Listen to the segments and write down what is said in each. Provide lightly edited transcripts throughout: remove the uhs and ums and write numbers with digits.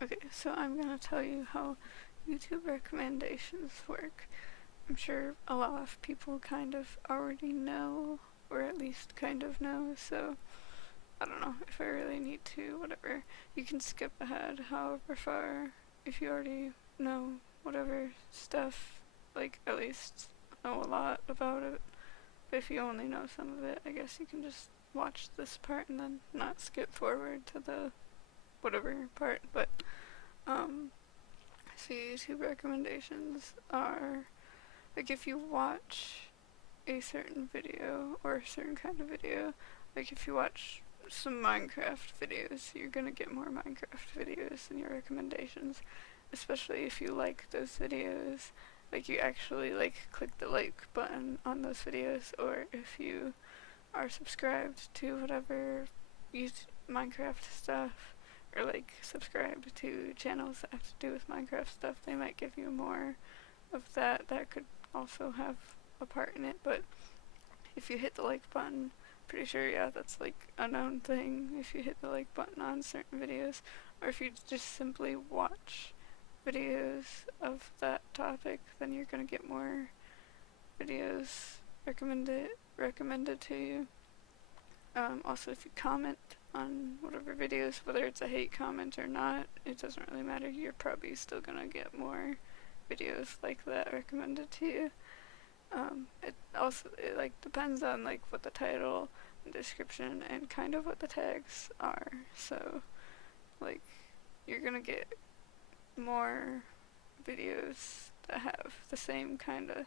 Okay, so I'm gonna tell you how YouTube recommendations work. I'm sure a lot of people kind of already know, or at least kind of know, so I don't know if I really need to, whatever. You can skip ahead however far if you already know whatever stuff, like at least know a lot about it. But if you only know some of it, I guess you can just watch this part and then not skip forward to the whatever part. But um, so YouTube recommendations are like if you watch a certain video or a certain kind of video, like if you watch some Minecraft videos, you're gonna get more Minecraft videos in your recommendations, especially if you like those videos, like you actually like click the like button on those videos, or if you are subscribed to whatever YouTube Minecraft stuff, or like subscribed to channels that have to do with Minecraft stuff, they might give you more of that. That could also have a part in it, but if you hit the like button, pretty sure, yeah, that's like a known thing. If you hit the like button on certain videos, or if you just simply watch videos of that topic, then you're gonna get more videos recommended to you. Also, if you comment on whatever videos, whether it's a hate comment or not, it doesn't really matter. You're probably still gonna get more videos like that recommended to you. It also like depends on like what the title and description and kind of what the tags are. So like you're gonna get more videos that have the same kind of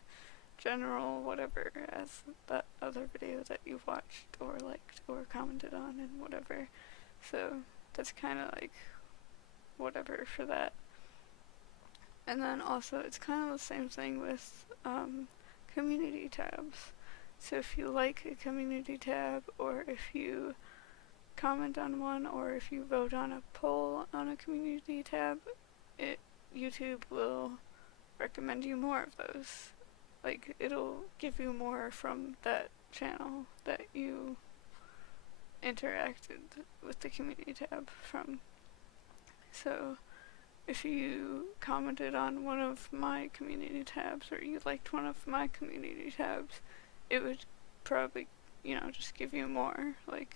general whatever as that other video that you've watched or liked or commented on and whatever. So that's kind of like whatever for that. And then also it's kind of the same thing with community tabs. So if you like a community tab, or if you comment on one, or if you vote on a poll on a community tab, YouTube will recommend you more of those. Like it'll give you more from that channel that you interacted with the community tab from. So if you commented on one of my community tabs, or you liked one of my community tabs, it would probably, just give you more. Like,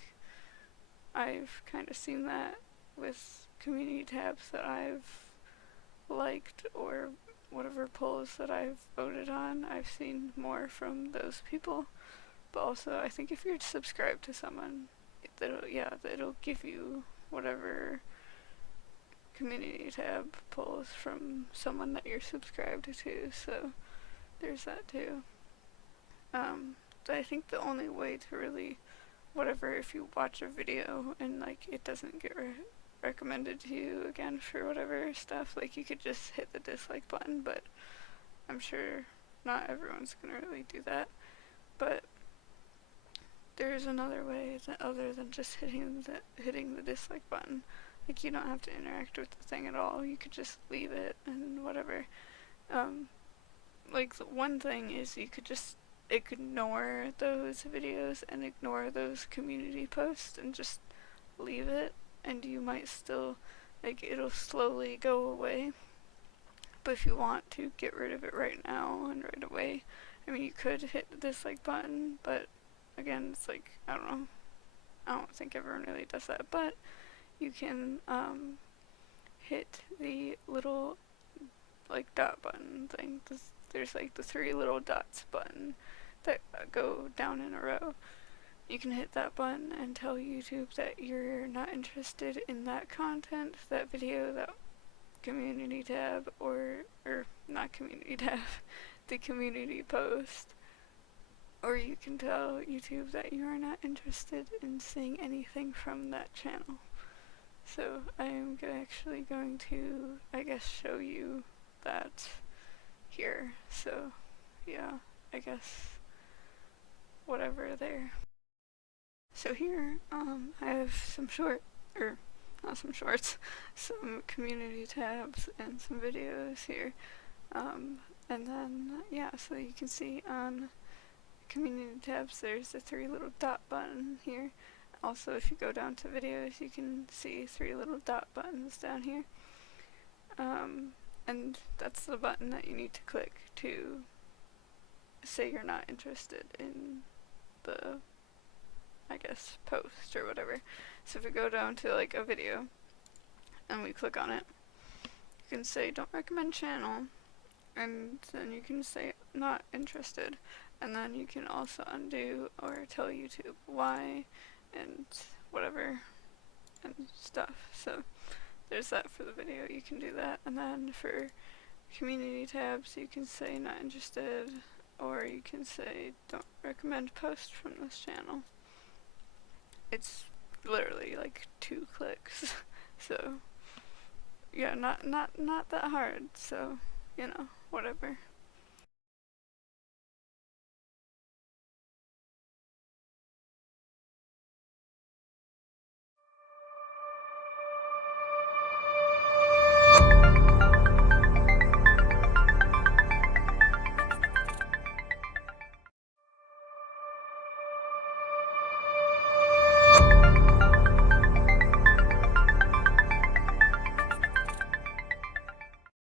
I've kind of seen that with community tabs that I've liked, or whatever polls that I've voted on, I've seen more from those people. But also, I think if you're subscribed to someone, it'll give you whatever community tab polls from someone that you're subscribed to, so there's that too. I think the only way to really, whatever, if you watch a video and like it doesn't get recommended to you again for whatever stuff, like you could just hit the dislike button, but I'm sure not everyone's gonna really do that. But there's another way other than just hitting the dislike button. Like you don't have to interact with the thing at all. You could just leave it and whatever. Like the one thing is you could just ignore those videos and ignore those community posts and just leave it, and you might still, like, it'll slowly go away. But if you want to get rid of it right now and right away, I mean, you could hit the dislike button, but again, it's like, I don't know. I don't think everyone really does that, but you can hit the little like dot button thing. There's like the three little dots button that go down in a row. You can hit that button and tell YouTube that you're not interested in that content, that video, that community tab, or not community tab, the community post. Or you can tell YouTube that you are not interested in seeing anything from that channel. So I am actually going to, I guess, show you that here. So yeah, I guess whatever there. So here, I have some not some shorts, some community tabs and some videos here. And then, yeah, so you can see on community tabs, there's the three little dot button here. Also, if you go down to videos, you can see three little dot buttons down here. And that's the button that you need to click to say you're not interested in the, I guess, post or whatever. So if we go down to like a video and we click on it, you can say don't recommend channel, and then you can say not interested, and then you can also undo or tell YouTube why and whatever and stuff. So there's that for the video, you can do that. And then for community tabs, you can say not interested, or you can say don't recommend post from this channel. It's literally like 2 clicks. So yeah, not that hard, so whatever.